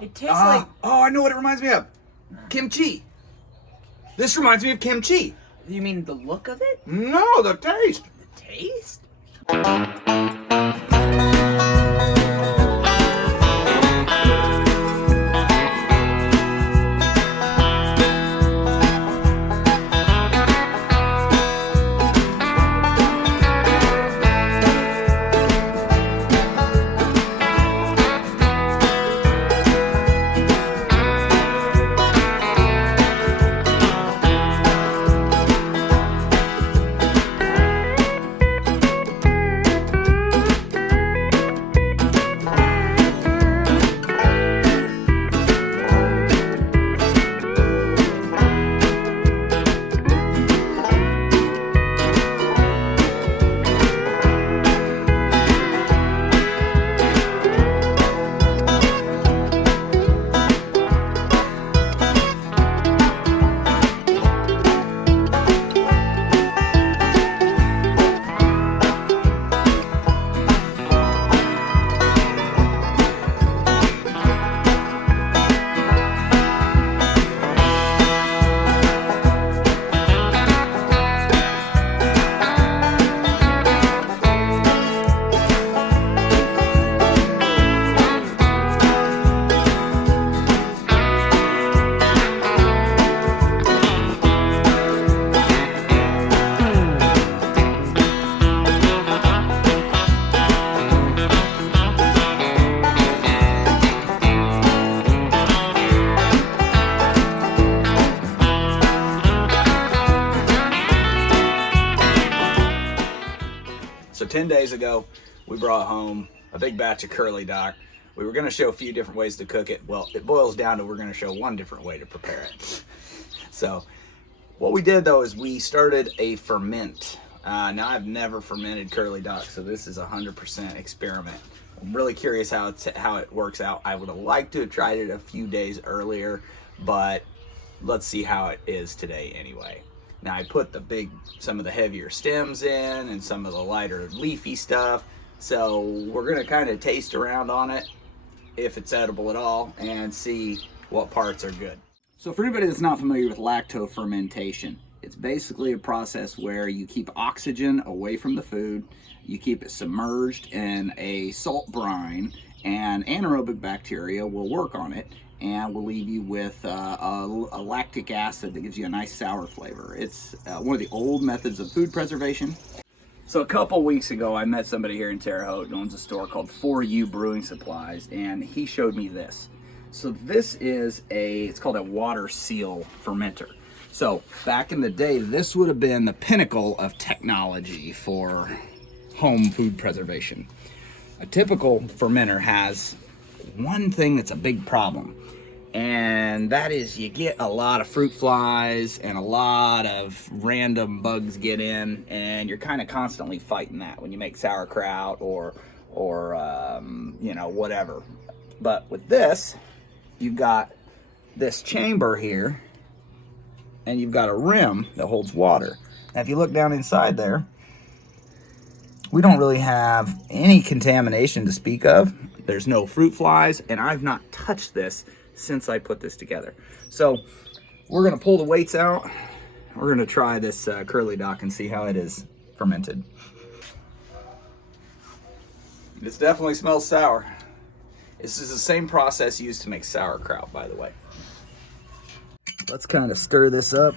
It tastes like... Oh, I know what it reminds me of. Kimchi. This reminds me of kimchi. You mean the look of it? No, the taste. The taste? So 10 days ago, we brought home a big batch of curly dock. We were going to show a few different ways to cook it. Well, it boils down to we're going to show one different way to prepare it. So what we did though is we started a ferment. Now I've never fermented curly dock, so this is 100% experiment. I'm really curious how it works out. I would have liked to have tried it a few days earlier, but let's see how it is today anyway. Now I put some of the heavier stems in and some of the lighter leafy stuff. So we're gonna kind of taste around on it, if it's edible at all, and see what parts are good. So for anybody that's not familiar with lacto fermentation, it's basically a process where you keep oxygen away from the food, you keep it submerged in a salt brine, and anaerobic bacteria will work on it and will leave you with a lactic acid that gives you a nice sour flavor. It's one of the old methods of food preservation. So a couple weeks ago, I met somebody here in Terre Haute who owns a store called 4U Brewing Supplies, and he showed me this. So this is it's called a water seal fermenter. So back in the day, this would have been the pinnacle of technology for home food preservation. A typical fermenter has one thing that's a big problem, and that is you get a lot of fruit flies and a lot of random bugs get in, and you're kind of constantly fighting that when you make sauerkraut or you know, whatever. But with this, you've got this chamber here, and you've got a rim that holds water. Now if you look down inside there, we don't really have any contamination to speak of. There's no fruit flies, and I've not touched this since I put this together. So we're gonna pull the weights out. We're gonna try this curly dock and see how it is fermented. This definitely smells sour. This is the same process used to make sauerkraut, by the way. Let's kind of stir this up.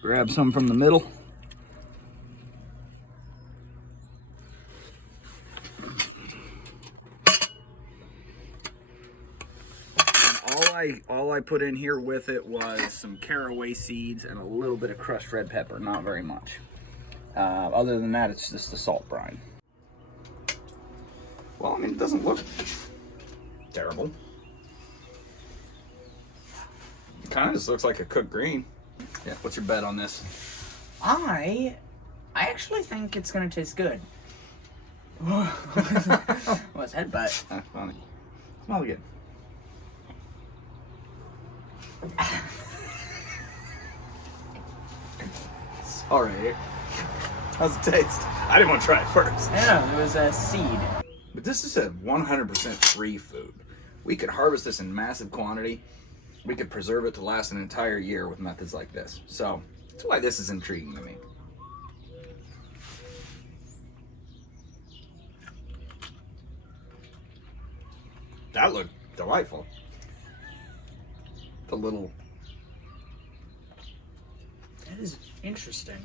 Grab some from the middle. All I put in here with it was some caraway seeds and a little bit of crushed red pepper, not very much. Other than that, it's just the salt brine. Well, I mean, it doesn't look terrible. It kind of just looks like a cooked green. Yeah, what's your bet on this? I actually think it's gonna taste good. What's headbutt? That's funny. Smells good. Sorry. How's it taste? I didn't want to try it first. Yeah, it was a seed. But this is a 100% free food. We could harvest this in massive quantity. We could preserve it to last an entire year with methods like this. So that's why this is intriguing to me. That looked delightful. The little... That is interesting.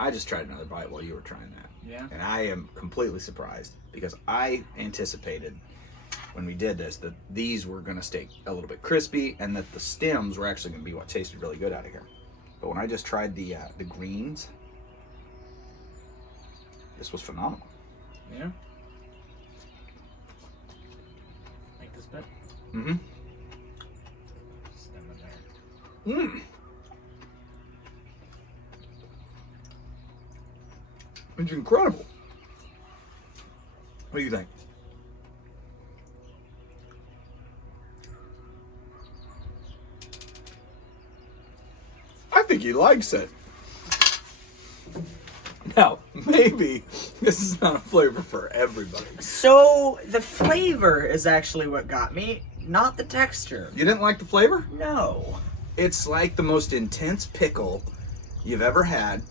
I just tried another bite while you were trying that. Yeah. And I am completely surprised because I anticipated when we did this that these were going to stay a little bit crispy and that the stems were actually going to be what tasted really good out of here. But when I just tried the greens, this was phenomenal. Yeah. Like this bit? Mm-hmm. Stem in there. Mmm. It's incredible. What do you think? I think he likes it. Now, maybe this is not a flavor for everybody. So the flavor is actually what got me, not the texture. You didn't like the flavor? No. It's like the most intense pickle you've ever had,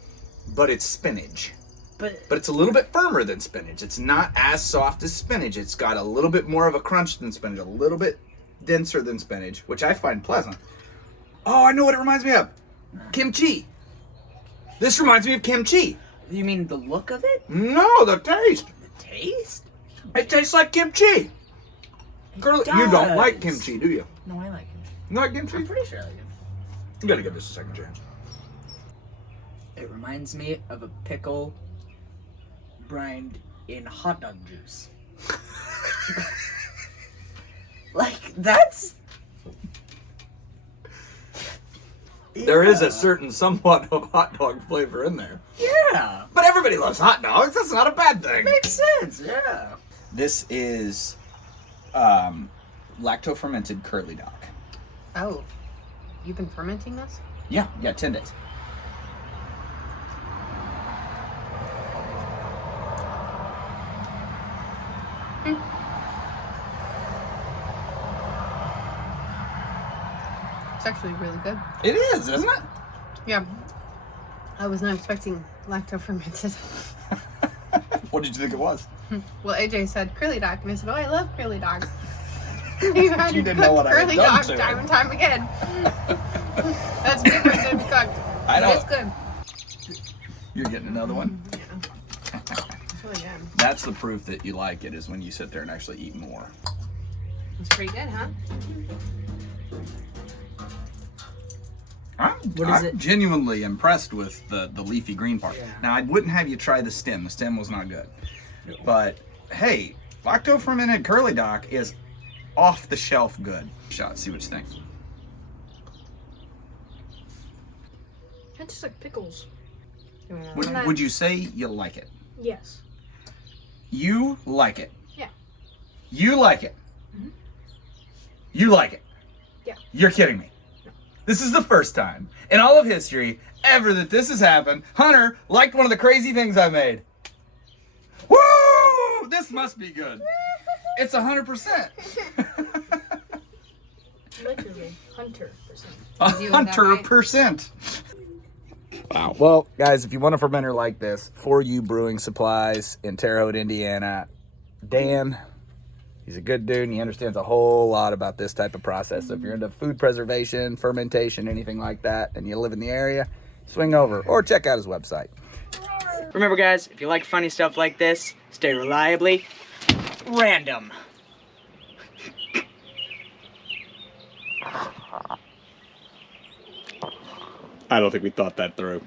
but it's spinach. But it's a little bit firmer than spinach. It's not as soft as spinach. It's got a little bit more of a crunch than spinach, a little bit denser than spinach, which I find pleasant. Oh, I know what it reminds me of. Kimchi. This reminds me of kimchi. You mean the look of it? No, the taste. The taste? It tastes like kimchi. Girl, you don't like kimchi, do you? No, I like kimchi. You like kimchi? I'm pretty sure I like it. You gotta give this a second chance. It reminds me of a pickle brined in hot dog juice. Like, that's... There is a certain somewhat of hot dog flavor in there. Yeah. But everybody loves hot dogs. That's not a bad thing. Makes sense, yeah. This is Lacto fermented curly dog. Oh, you've been fermenting this? Yeah, 10 days. It's actually really good. It is, isn't it? Yeah. I was not expecting lacto fermented. What did you think it was? Well, AJ said curly dog, and I said, oh, I love curly dogs. You didn't know what I had curly done dogs to it. time and time again. That's different than cooked. I know. But it's good. You're getting another one? Yeah. It's really good. That's the proof that you like it, is when you sit there and actually eat more. It's pretty good, huh? I'm genuinely impressed with the leafy green part. Yeah. Now, I wouldn't have you try the stem. The stem was not good. No. But, hey, lacto fermented curly dock is off the shelf good. Shot, see what you think. It's just like pickles. Would you say you like it? Yes. You like it? Yeah. You like it? Mm-hmm. You like it? Yeah. You're kidding me. This is the first time in all of history ever that this has happened. Hunter liked one of the crazy things I made. Woo! This must be good. It's 100%. Literally, 100%. 100%. Wow. Well, guys, if you want a fermenter like this, For You Brewing Supplies in Terre Haute, Indiana, Dan, he's a good dude and he understands a whole lot about this type of process. So if you're into food preservation, fermentation, anything like that, and you live in the area, swing over or check out his website. Remember, guys, if you like funny stuff like this, stay reliably random. I don't think we thought that through.